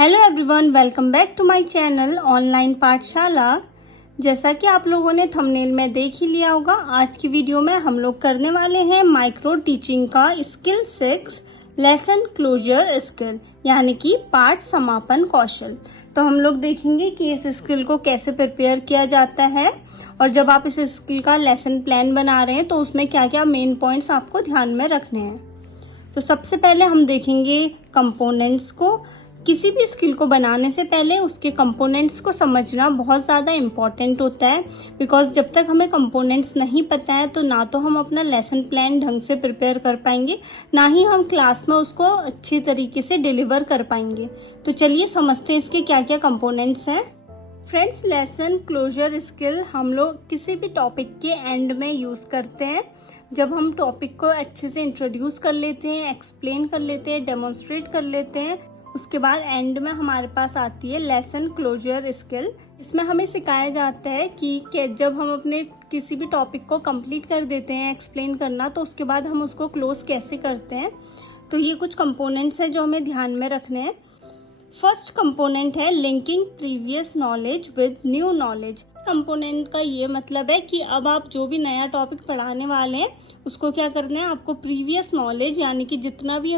Hello everyone, welcome back to my channel online Pathshala. जैसा कि आप लोगों ने थंबनेल में देख ही लिया होगा, आज की वीडियो में हम लोग करने वाले हैं माइक्रो टीचिंग का स्किल 6 लेसन क्लोजर स्किल, यानी कि पाठ समापन कौशल। तो हम लोग देखेंगे कि इस स्किल को कैसे प्रिपेयर किया जाता है और जब आप इस स्किल का लेसन प्लान बना रहे हैं तो उसमें क्या क्या मेन पॉइंट्स आपको ध्यान में रखने हैं। तो सबसे पहले हम देखेंगे कंपोनेंट्स को। किसी भी स्किल को बनाने से पहले उसके कंपोनेंट्स को समझना बहुत ज़्यादा इम्पॉर्टेंट होता है, बिकॉज जब तक हमें कंपोनेंट्स नहीं पता है तो ना तो हम अपना लेसन प्लान ढंग से प्रिपेयर कर पाएंगे, ना ही हम क्लास में उसको अच्छी तरीके से डिलीवर कर पाएंगे। तो चलिए समझते हैं इसके क्या क्या कंपोनेंट्स हैं। फ्रेंड्स, लेसन क्लोजर स्किल हम लोग किसी भी टॉपिक के एंड में यूज़ करते हैं। जब हम टॉपिक को अच्छे से इंट्रोड्यूस कर लेते हैं, एक्सप्लेन कर लेते हैं, डेमोन्स्ट्रेट कर लेते हैं, उसके बाद एंड में हमारे पास आती है लेसन क्लोजर स्किल। इसमें हमें सिखाया जाता है कि जब हम अपने किसी भी टॉपिक को कंप्लीट कर देते हैं एक्सप्लेन करना, तो उसके बाद हम उसको क्लोज कैसे करते हैं। तो ये कुछ कंपोनेंट्स हैं जो हमें ध्यान में रखने हैं। फर्स्ट कंपोनेंट है linking previous knowledge with new knowledge. Component का ये मतलब है कि अब आप जो भी नया टॉपिक पढ़ाने वाले हैं उसको क्या करना है, आपको प्रीवियस नॉलेज यानी कि जितना भी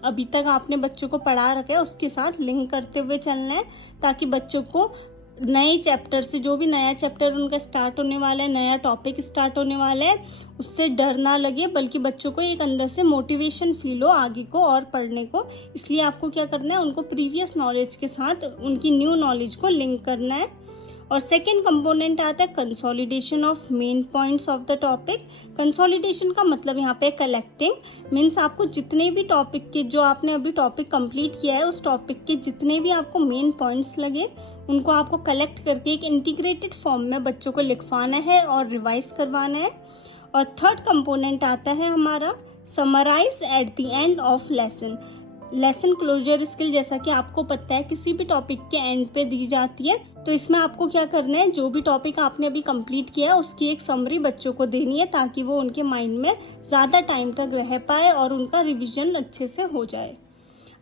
अभी तक आपने बच्चों को पढ़ा रखा है उसके साथ लिंक करते हुए चलना है, ताकि बच्चों को नए चैप्टर से, जो भी नया चैप्टर उनका स्टार्ट होने वाला है, नया टॉपिक स्टार्ट होने वाला है, उससे डर ना लगे, बल्कि बच्चों को एक अंदर से मोटिवेशन फील हो आगे को और पढ़ने को। इसलिए आपको क्या करना है, उनको प्रीवियस नॉलेज के साथ उनकी न्यू नॉलेज को लिंक करना है। और सेकेंड कंपोनेंट आता है consolidation of main points of the topic. Consolidation का मतलब यहाँ पे कलेक्टिंग, मीन्स आपको जितने भी टॉपिक के, जो आपने अभी टॉपिक कंप्लीट किया है, उस टॉपिक के जितने भी आपको मेन पॉइंट्स लगे उनको आपको कलेक्ट करके एक इंटीग्रेटेड फॉर्म में बच्चों को लिखवाना है और रिवाइज करवाना है। और थर्ड कंपोनेंट आता है हमारा summarise at the end of lesson. Lesson closure skill जैसा कि आपको पता है किसी भी टॉपिक के एंड पे दी जाती है, तो इसमें आपको क्या करना है, जो भी टॉपिक आपने अभी कंप्लीट किया है उसकी एक समरी बच्चों को देनी है, ताकि वो उनके माइंड में ज़्यादा टाइम तक रह पाए और उनका रिवीजन अच्छे से हो जाए।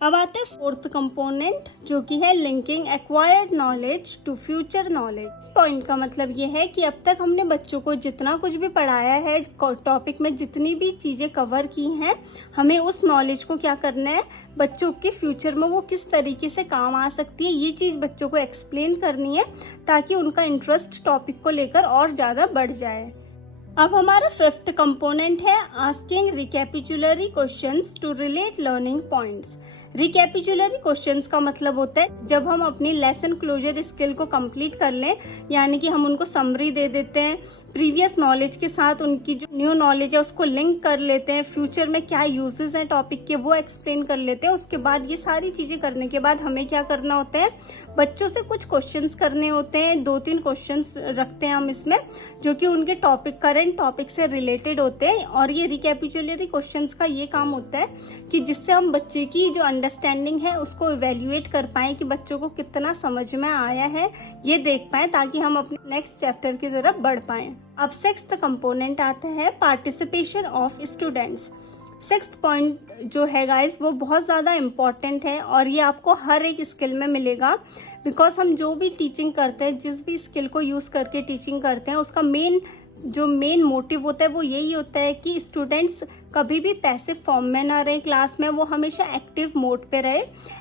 अब आता है फोर्थ कंपोनेंट, जो कि है linking acquired knowledge to future knowledge. इस पॉइंट का मतलब ये है कि अब तक हमने बच्चों को जितना कुछ भी पढ़ाया है, टॉपिक में जितनी भी चीज़ें कवर की हैं, हमें उस नॉलेज को क्या करना है, बच्चों के फ्यूचर में वो किस तरीके से काम आ सकती है, ये चीज़ बच्चों को एक्सप्लेन करनी है, ताकि उनका इंटरेस्ट टॉपिक को लेकर और ज़्यादा बढ़ जाए। अब हमारा फिफ्थ कंपोनेंट है asking recapitulatory questions to relate learning points. Recapitulatory questions का मतलब होता है जब हम अपनी लेसन क्लोजर स्किल को कंप्लीट कर लें, यानी कि हम उनको समरी दे देते हैं, प्रीवियस नॉलेज के साथ उनकी जो न्यू नॉलेज है उसको लिंक कर लेते हैं, फ्यूचर में क्या यूजेस हैं टॉपिक के वो एक्सप्लेन कर लेते हैं। उसके बाद ये सारी चीज़ें करने के बाद हमें क्या करना होता है, बच्चों से कुछ क्वेश्चंस करने होते हैं। 2-3 क्वेश्चंस रखते हैं हम इसमें, जो कि उनके टॉपिक, करंट टॉपिक से रिलेटेड होते हैं। और ये रिकैपिचुलरी क्वेश्चंस का ये काम होता है कि जिससे हम बच्चे की जो अंडरस्टैंडिंग है उसको इवेल्युएट कर पाएँ कि बच्चों को कितना समझ में आया है, ये देख पाएँ, ताकि हम अपने नेक्स्ट चैप्टर की तरफ बढ़ पाएँ। अब सिक्स्थ कंपोनेंट आता है participation of students. Sixth point जो है गाइस, वो बहुत ज़्यादा इम्पॉर्टेंट है और ये आपको हर एक स्किल में मिलेगा, बिकॉज हम जो भी टीचिंग करते हैं, जिस भी स्किल को यूज़ करके टीचिंग करते हैं, उसका मेन मोटिव होता है वो यही होता है कि स्टूडेंट्स कभी भी पैसिव फॉर्म में ना रहे क्लास में, वो हमेशा एक्टिव मोड पे रहे।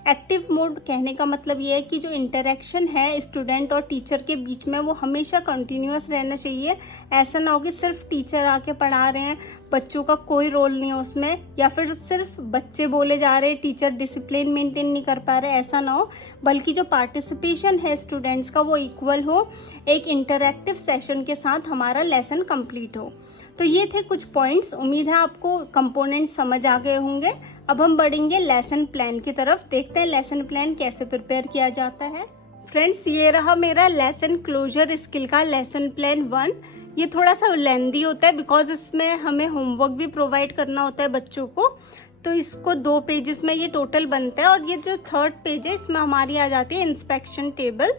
एक्टिव मोड कहने का मतलब ये है कि जो इंटरेक्शन है स्टूडेंट और टीचर के बीच में वो हमेशा कंटिन्यूअस रहना चाहिए। ऐसा ना हो कि सिर्फ टीचर आके पढ़ा रहे हैं, बच्चों का कोई रोल नहीं है उसमें, या फिर सिर्फ बच्चे बोले जा रहे हैं, टीचर डिसिप्लिन मेंटेन नहीं कर पा रहे, ऐसा ना हो, बल्कि जो पार्टिसिपेशन है स्टूडेंट्स का वो इक्वल हो, एक इंटरैक्टिव सेशन के साथ हमारा लेसन कंप्लीट हो। तो ये थे कुछ पॉइंट्स। उम्मीद है आपको कंपोनेंट समझ आ गए होंगे। अब हम बढ़ेंगे लेसन प्लान की तरफ, देखते हैं लेसन प्लान कैसे प्रिपेयर किया जाता है। फ्रेंड्स, ये रहा मेरा लेसन क्लोजर स्किल का लेसन प्लान 1। ये थोड़ा सा लेंदी होता है, बिकॉज इसमें हमें होमवर्क भी प्रोवाइड करना होता है बच्चों को, तो इसको 2 पेजेस में ये टोटल बनता है। और ये जो थर्ड पेज है, इसमें हमारी आ जाती है इंस्पेक्शन टेबल।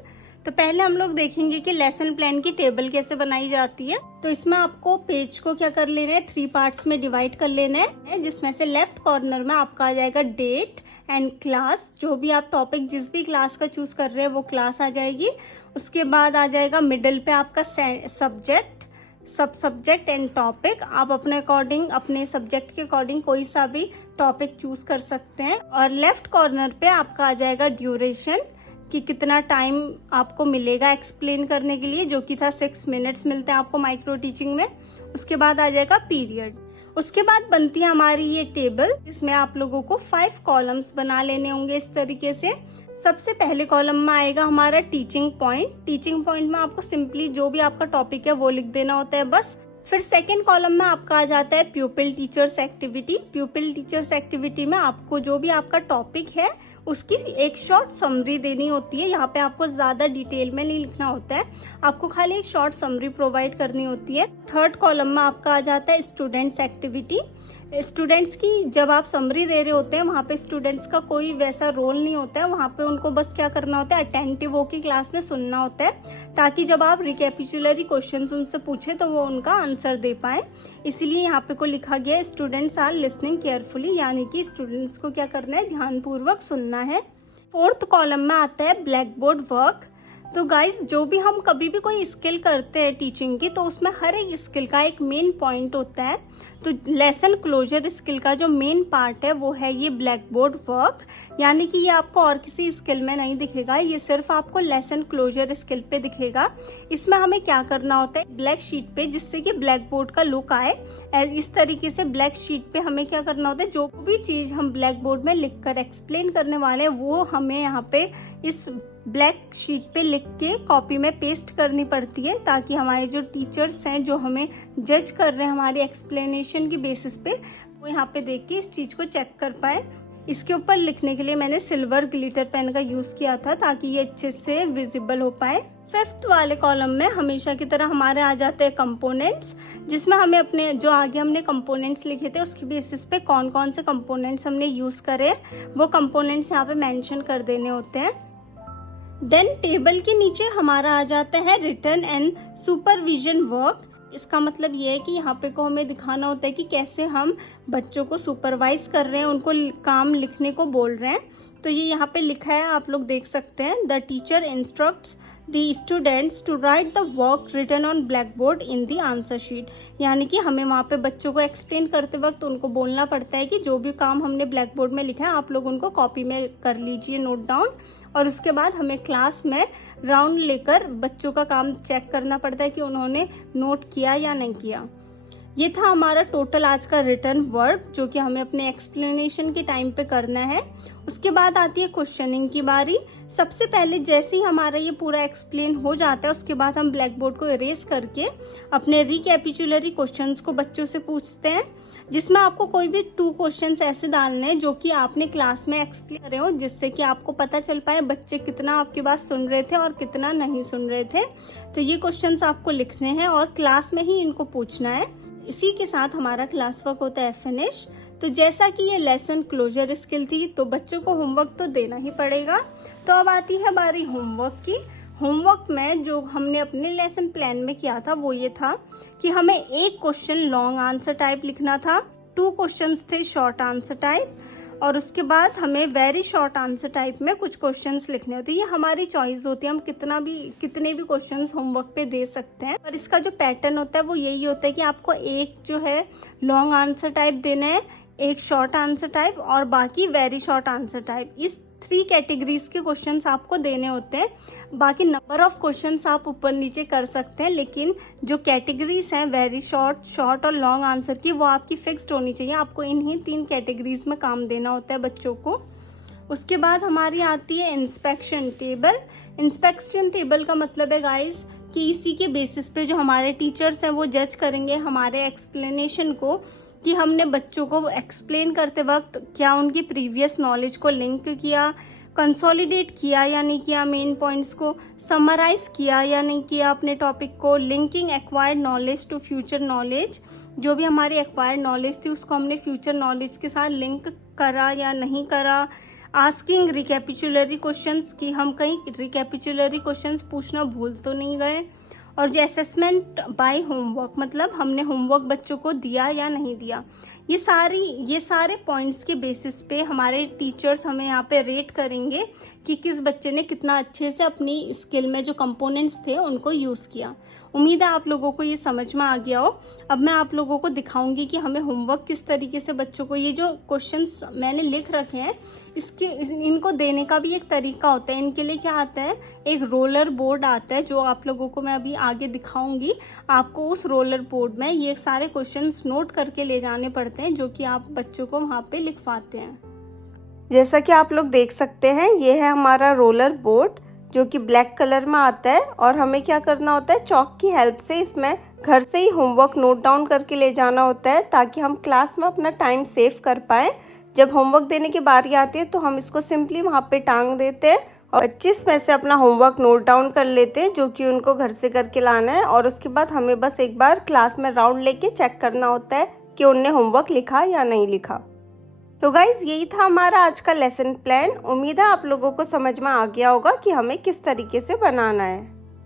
तो पहले हम लोग देखेंगे कि लेसन प्लान की टेबल कैसे बनाई जाती है। तो इसमें आपको पेज को क्या कर लेना है, 3 पार्ट्स में डिवाइड कर लेना है, जिसमें से लेफ्ट कॉर्नर में आपका आ जाएगा डेट एंड क्लास, जो भी आप टॉपिक जिस भी क्लास का चूज़ कर रहे हैं वो क्लास आ जाएगी। उसके बाद आ जाएगा मिडिल पे आपका सब्जेक्ट, सब सब्जेक्ट एंड टॉपिक। आप अपने अकॉर्डिंग, अपने सब्जेक्ट के अकॉर्डिंग कोई सा भी टॉपिक चूज़ कर सकते हैं। और लेफ्ट कॉर्नर पे आपका आ जाएगा ड्यूरेशन, कि कितना टाइम आपको मिलेगा एक्सप्लेन करने के लिए, जो कि था 6 मिनट्स मिलते हैं आपको माइक्रो टीचिंग में। उसके बाद आ जाएगा पीरियड। उसके बाद बनती है हमारी ये टेबल, जिसमें आप लोगों को 5 कॉलम्स बना लेने होंगे इस तरीके से। सबसे पहले कॉलम में आएगा हमारा टीचिंग पॉइंट। टीचिंग पॉइंट में आपको सिंपली जो भी आपका टॉपिक है वो लिख देना होता है बस। फिर सेकेंड कॉलम में आपका आ जाता है प्यूपिल टीचर्स एक्टिविटी। प्यूपिल टीचर्स एक्टिविटी में आपको जो भी आपका टॉपिक है उसकी एक शॉर्ट समरी देनी होती है। यहाँ पे आपको ज़्यादा डिटेल में नहीं लिखना होता है, आपको खाली एक शॉर्ट समरी प्रोवाइड करनी होती है। थर्ड कॉलम में आपका आ जाता है स्टूडेंट्स एक्टिविटी। स्टूडेंट्स की जब आप समरी दे रहे होते हैं वहाँ पे स्टूडेंट्स का कोई वैसा रोल नहीं होता है, वहाँ पे उनको बस क्या करना होता है, अटेंटिव होकर क्लास में सुनना होता है, ताकि जब आप रिकैपिचुलरी क्वेश्चंस उनसे पूछें तो वो उनका आंसर दे पाए। इसीलिए यहाँ पे को लिखा गया है स्टूडेंट्स आर लिसनिंग केयरफुली, यानी कि स्टूडेंट्स को क्या करना है, ध्यानपूर्वक सुनना है। फोर्थ कॉलम में आता है ब्लैक बोर्ड वर्क। तो गाइज, जो भी हम कभी भी कोई स्किल करते हैं टीचिंग की, तो उसमें हर एक स्किल का एक मेन पॉइंट होता है। तो लेसन क्लोजर स्किल का जो मेन पार्ट है वो है ये ब्लैक बोर्ड वर्क, यानी कि ये आपको और किसी स्किल में नहीं दिखेगा, ये सिर्फ आपको लेसन क्लोजर स्किल पे दिखेगा। इसमें हमें क्या करना होता है, ब्लैक शीट पे, जिससे कि ब्लैक बोर्ड का लुक आए, इस तरीके से ब्लैक शीट पे हमें क्या करना होता है, जो भी चीज हम ब्लैक बोर्ड में लिख कर एक्सप्लेन करने वाले हैं वो हमें यहाँ पे इस ब्लैक शीट पे लिख के कॉपी में पेस्ट करनी पड़ती है, ताकि हमारे जो टीचर्स हैं जो हमें जज कर रहे हैं हमारी एक्सप्लेनेशन की बेसिस पे, वो यहाँ पे देख के इस चीज को चेक कर पाए। इसके ऊपर लिखने के लिए मैंने सिल्वर ग्लिटर पेन का यूज किया था, ताकि ये अच्छे से विजिबल हो पाए। फिफ्थ वाले कॉलम में हमेशा की तरह हमारे आ जाते हैं कंपोनेंट्स, जिसमें हमें अपने जो आगे हमने कंपोनेंट्स लिखे थे उसकी बेसिस पे कौन कौन से कंपोनेंट्स हमने यूज करे वो कंपोनेंट्स यहाँ पे मेंशन कर देने होते हैं। देन टेबल के नीचे हमारा आ जाता है रिटन एंड सुपरविजन वर्क। इसका मतलब ये है कि यहाँ पे को हमें दिखाना होता है कि कैसे हम बच्चों को सुपरवाइज कर रहे हैं, उनको काम लिखने को बोल रहे हैं। तो ये यहाँ पे लिखा है, आप लोग देख सकते हैं, the teacher instructs the students to write the work written on black board in the answer sheet. यानी कि हमें वहाँ पे बच्चों को एक्सप्लेन करते वक्त उनको बोलना पड़ता है कि जो भी काम हमने ब्लैक बोर्ड में लिखा है आप लोग उनको कॉपी में कर लीजिए नोट डाउन, और उसके बाद हमें क्लास में राउंड लेकर बच्चों का काम चेक करना पड़ता है कि उन्होंने नोट किया या नहीं किया। ये था हमारा टोटल आज का रिटर्न वर्क, जो कि हमें अपने एक्सप्लेनेशन के टाइम पे करना है। उसके बाद आती है क्वेश्चनिंग की बारी। सबसे पहले जैसे ही हमारा ये पूरा एक्सप्लेन हो जाता है उसके बाद हम ब्लैक बोर्ड को इरेज करके अपने रिकैपिचुलरी क्वेश्चंस को बच्चों से पूछते हैं, जिसमें आपको कोई भी 2 क्वेश्चंस ऐसे डालने हैं जो कि आपने क्लास में एक्सप्लेन करे हो, जिससे कि आपको पता चल पाए बच्चे कितना आपकी बात सुन रहे थे और कितना नहीं सुन रहे थे। तो ये क्वेश्चंस आपको लिखने हैं और क्लास में ही इनको पूछना है। इसी के साथ हमारा क्लास वर्क होता है फिनिश। तो जैसा कि ये लेसन क्लोजर स्किल थी तो बच्चों को होमवर्क तो देना ही पड़ेगा। तो अब आती है हमारी होमवर्क की। होमवर्क में जो हमने अपने लेसन प्लान में किया था वो ये था कि हमें 1 क्वेश्चन लॉन्ग आंसर टाइप लिखना था, 2 क्वेश्चंस थे शॉर्ट आंसर टाइप, और उसके बाद हमें वेरी शॉर्ट आंसर टाइप में कुछ क्वेश्चंस लिखने होते हैं। ये हमारी चॉइस होती है, हम कितने भी क्वेश्चंस होमवर्क पे दे सकते हैं। और इसका जो पैटर्न होता है वो यही होता है कि आपको एक जो है लॉन्ग आंसर टाइप देना है, एक शॉर्ट आंसर टाइप और बाकी वेरी शॉर्ट आंसर टाइप। इस 3 कैटेगरीज के क्वेश्चंस आपको देने होते हैं। बाकी नंबर ऑफ क्वेश्चंस आप ऊपर नीचे कर सकते हैं, लेकिन जो कैटेगरीज हैं वेरी शॉर्ट, शॉर्ट और लॉन्ग आंसर की, वो आपकी फिक्स्ड होनी चाहिए। आपको इन्हीं 3 कैटेगरीज में काम देना होता है बच्चों को। उसके बाद हमारी आती है इंस्पेक्शन टेबल। इंस्पेक्शन टेबल का मतलब है गाइज कि इसी के बेसिस पे जो हमारे टीचर्स हैं वो जज करेंगे हमारे एक्सप्लेनेशन को, कि हमने बच्चों को एक्सप्लेन करते वक्त क्या उनकी प्रीवियस नॉलेज को लिंक किया, कंसोलिडेट किया या नहीं किया, मेन पॉइंट्स को समराइज किया या नहीं किया अपने टॉपिक को, linking acquired knowledge to future knowledge, जो भी हमारी एक्वायर्ड नॉलेज थी उसको हमने फ्यूचर नॉलेज के साथ लिंक करा या नहीं करा, आस्किंग रिकैपिचुलरी क्वेश्चंस कि हम कहीं रिकैपिचुलरी क्वेश्चंस पूछना भूल तो नहीं गए, और जो असेसमेंट बाय होमवर्क मतलब हमने होमवर्क बच्चों को दिया या नहीं दिया। ये सारे पॉइंट्स के बेसिस पे हमारे टीचर्स हमें यहाँ पे रेट करेंगे कि किस बच्चे ने कितना अच्छे से अपनी स्किल में जो कंपोनेंट्स थे उनको यूज़ किया। उम्मीद है आप लोगों को ये समझ में आ गया हो। अब मैं आप लोगों को दिखाऊंगी कि हमें होमवर्क किस तरीके से बच्चों को, ये जो क्वेश्चंस मैंने लिख रखे हैं इनको देने का भी एक तरीका होता है। इनके लिए क्या आता है, एक रोलर बोर्ड आता है जो आप लोगों को मैं अभी आगे दिखाऊंगी। आपको उस रोलर बोर्ड में ये सारे क्वेश्चंस नोट करके ले जाने पड़ते हैं जो कि आप बच्चों को वहाँ पे लिखवाते हैं। जैसा कि आप लोग देख सकते हैं, ये है हमारा रोलर बोर्ड जो कि ब्लैक कलर में आता है और हमें क्या करना होता है, चॉक की हेल्प से इसमें घर से ही होमवर्क नोट डाउन करके ले जाना होता है ताकि हम क्लास में अपना टाइम सेव कर पाएँ। जब होमवर्क देने की बारी आती है तो हम इसको सिंपली वहाँ पे टांग देते हैं और 25 में से अपना होमवर्क नोट डाउन कर लेते हैं जो कि उनको घर से करके लाना है। और उसके बाद हमें बस एक बार क्लास में राउंड लेके चेक करना होता है कि उनने होमवर्क लिखा या नहीं लिखा। तो गाइज यही था हमारा आज का लेसन प्लान। उम्मीद है आप लोगों को समझ में आ गया होगा कि हमें किस तरीके से बनाना है।